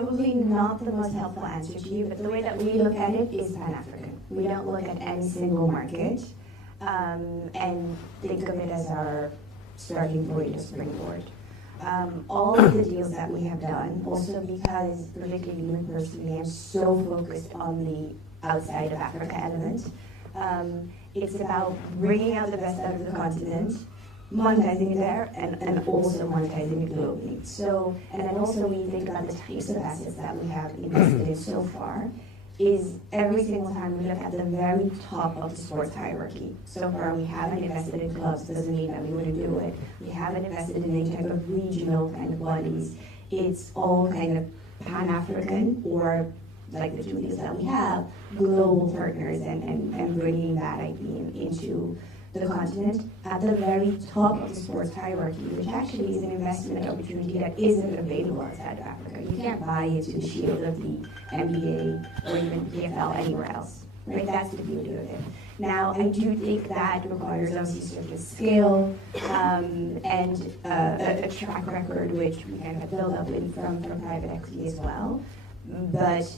probably not the most helpful answer to you, but the way that we look at it is Pan-African. We don't look at any single market and think of it as our starting point or springboard. All of the deals that we have done, also because, particularly me personally, I'm so focused on the outside of Africa element, it's about bringing out the best out of the continent, monetizing it there, and also monetizing it globally. So, and then also when you think about the types of assets that we have invested in so far, is every single time we look at the very top of the sports hierarchy. So far we haven't invested in clubs, doesn't mean that we wouldn't do it. We haven't invested in any type of regional kind of bodies. It's all kind of Pan-African, or like the two deals that we have, global partners and bringing that IP into the continent at the very top of the sports hierarchy, which actually is an investment opportunity that isn't available outside of Africa. You can't buy into the shield of the NBA or even PFL anywhere else, right? That's the beauty of it. Now, I do think that requires obviously certain scale and a track record, which we kind of build up from private equity as well. But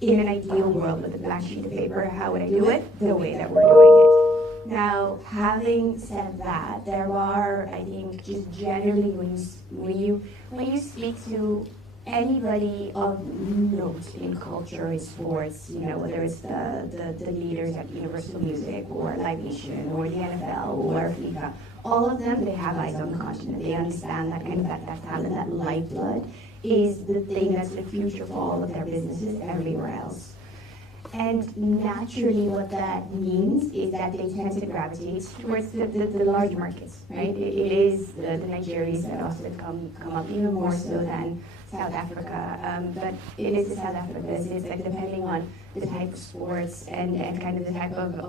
in an ideal world with a blank sheet of paper, how would I do it? The way that we're doing it. Now, having said that, there are, I think, just generally when you speak to anybody of note in culture, in sports, you know, whether it's the leaders at Universal Music or Live Nation or the NFL or FIFA, all of them, they have eyes on the continent. They understand that kind of that talent, that lifeblood is the thing that's the future for all of their businesses everywhere else. And naturally what that means is that they tend to gravitate towards the large markets, right? It is the Nigerians that often come up even more so than South Africa. But it is the South Africa. It's like depending on the type of sports and kind of the type of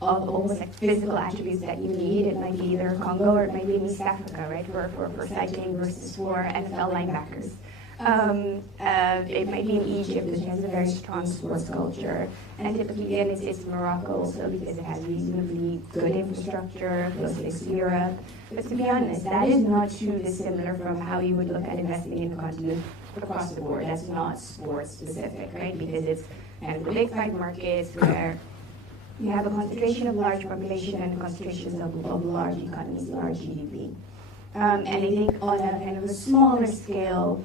almost like physical attributes that you need. It might be either Congo or it might be East Africa, right? For cycling versus for NFL linebackers. It might be in Egypt, which has a very strong sports culture. And typically, again, it's Morocco also because it has reasonably good infrastructure, close to Europe. But to be honest, that is not too dissimilar from how you would look at investing in the continent across the board. That's not sports specific, right? Because it's kind of the big five markets where you have a concentration of large population and concentrations of large economies, large GDP. And I think on a kind of a smaller scale,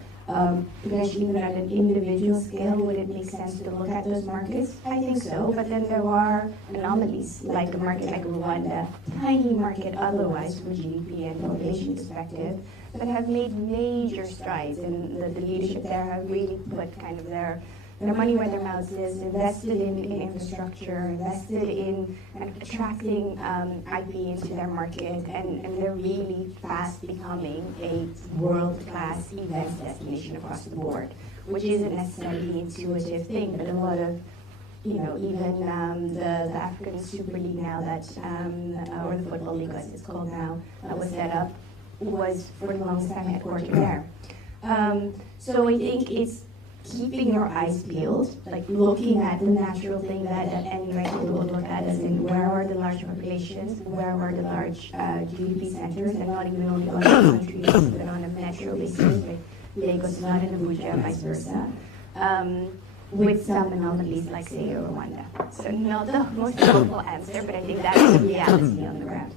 potentially even at an individual scale, would it make sense to look at those markets? I think so, but then there are anomalies, like a market like Rwanda, tiny market otherwise from a GDP and population perspective, but have made major strides, and the leadership there have really put kind of their money where their mouth is, invested in infrastructure, invested in attracting IP into their market, and they're really fast becoming a world-class events destination across the board, which isn't necessarily the intuitive thing, but a lot of, you know, even the African Super League now that, or the Football League as it's called now, that was set up, was for the longest time headquartered there. So I think it's keeping your eyes peeled, like looking at the natural thing that any regulator will look at, as in where are the large populations, where are the large GDP centers, and not even only on the country basis, but on a metro basis, like Lagos, not in Abuja, vice versa, with some anomalies like, say, Rwanda. So not the most helpful answer, but I think that's the reality on the ground.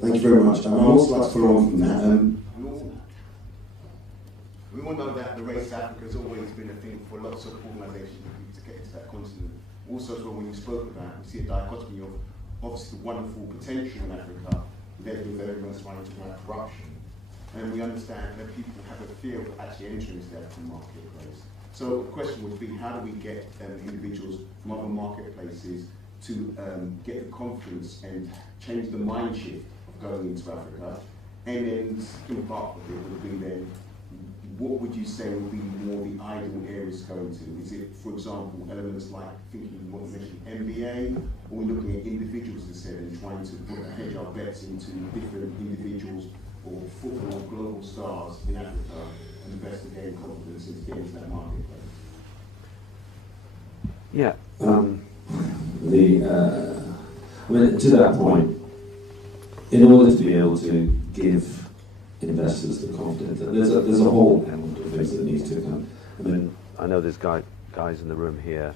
Thank you very much. I'd also like to follow on from that. We all know that the race to Africa has always been a thing for lots of organisations to get into that continent. Also, as well, when you spoke about, we see a dichotomy of obviously the wonderful potential in Africa, with everyone's trying to fight corruption. And we understand that people have a fear of actually entering the African marketplace. So the question would be, how do we get individuals from other marketplaces to get the confidence and change the mind shift of going into Africa? And then the second part of it would be then, what would you say would be more the ideal areas to go into? Is it, for example, elements like thinking what you mentioned, MBA, or we're looking at individuals instead and trying to hedge our bets into different individuals or football or global stars in Africa and invest to gain confidence and to get into that marketplace? Yeah. I mean, to that point, in order to be able to give investors the confidence, there's a whole element of things that need to come. I mean, I know there's guys in the room here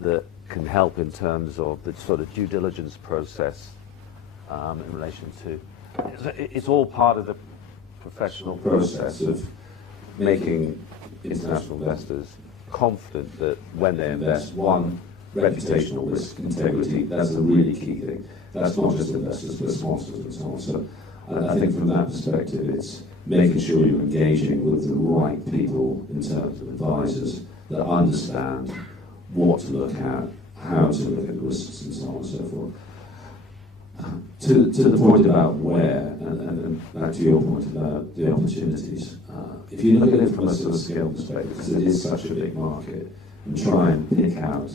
that can help in terms of the sort of due diligence process in relation to, it's all part of the professional process of making international investors confident that when they invest, one, reputational risk, integrity, that's a really key thing. That's not just investors, but sponsors and so on. So I think from that perspective, it's making sure you're engaging with the right people in terms of advisors that understand what to look at, how to look at risks, and so on and so forth. To the point about where, and back to your point about the opportunities, if you look at it from a sort of scale perspective, because it is such a big market, and try and pick out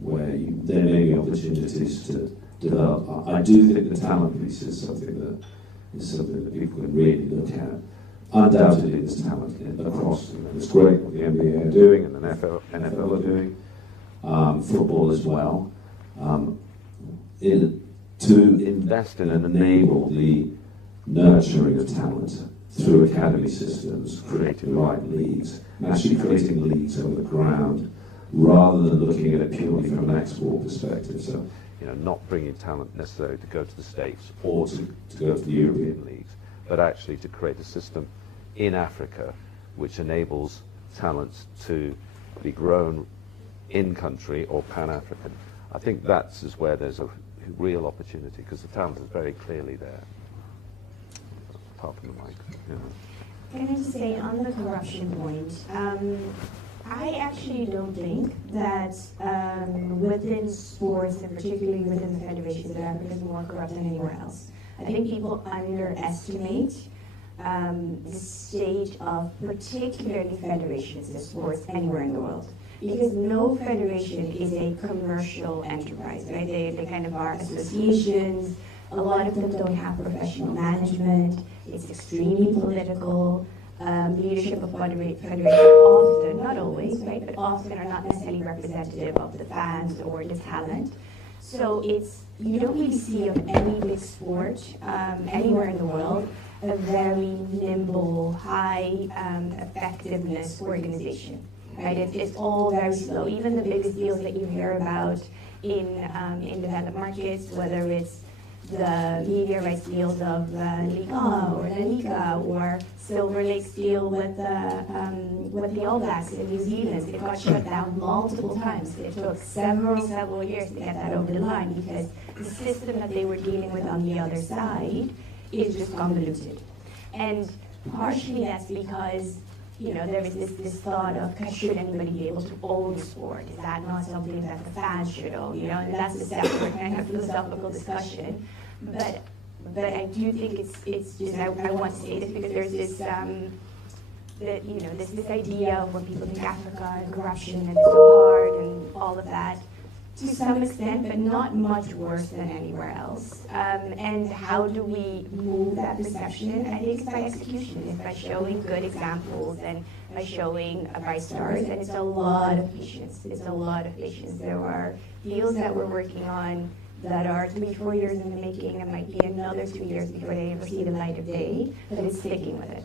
where there may be opportunities to develop. I do think the talent piece is something that people can really look at. Undoubtedly, there's talent across. It's great what the NBA are doing and the NFL are doing, football as well. To invest in and enable the nurturing of talent through academy systems, creating the right leagues, and actually creating leagues on the ground, rather than looking at it purely from an export perspective. So, not bringing talent necessarily to go to the States or to go to the European leagues, but actually to create a system in Africa which enables talents to be grown in country or pan-African. I think that's where there's a real opportunity, because the talent is very clearly there. Apart from the mic. Can I just say, on the corruption point, I actually don't think that within sports, and particularly within the federations, that Africa is more corrupt than anywhere else. I think people underestimate the state of particularly federations in sports anywhere in the world. Because no federation is a commercial enterprise, right? They kind of are associations. A lot of them don't have professional management. It's extremely political. Leadership of federation often, not always, right, but often are not necessarily representative of the fans or the talent. So you don't really see of any big sport anywhere in the world a very nimble, high effectiveness organization. Right? It's all very slow. Even the biggest deals that you hear about in developed markets, whether it's the media rights deals of Liga or La Liga, or Silver Lake's deal with the All Blacks in New Zealand, it got shut down multiple times. It took several years to get that over the line, because the system that they were dealing with on the other side is just convoluted. And partially that's because there is this thought of, should anybody be able to own sport? Is that not something that the fans should own? And that's a separate kind of philosophical discussion. But I do think it's just, I want to say this because there's this this idea of when people think Africa and corruption and it's so hard and all of that, to some extent, but not much worse than anywhere else. And how do we move that perception? I think it's by execution. It's by showing good examples and by showing bright stars. And it's a lot of patience. There are deals that we're working on that are 3-4 years in the making, and might be another 2 years before they ever see the light of day, but it's sticking with it.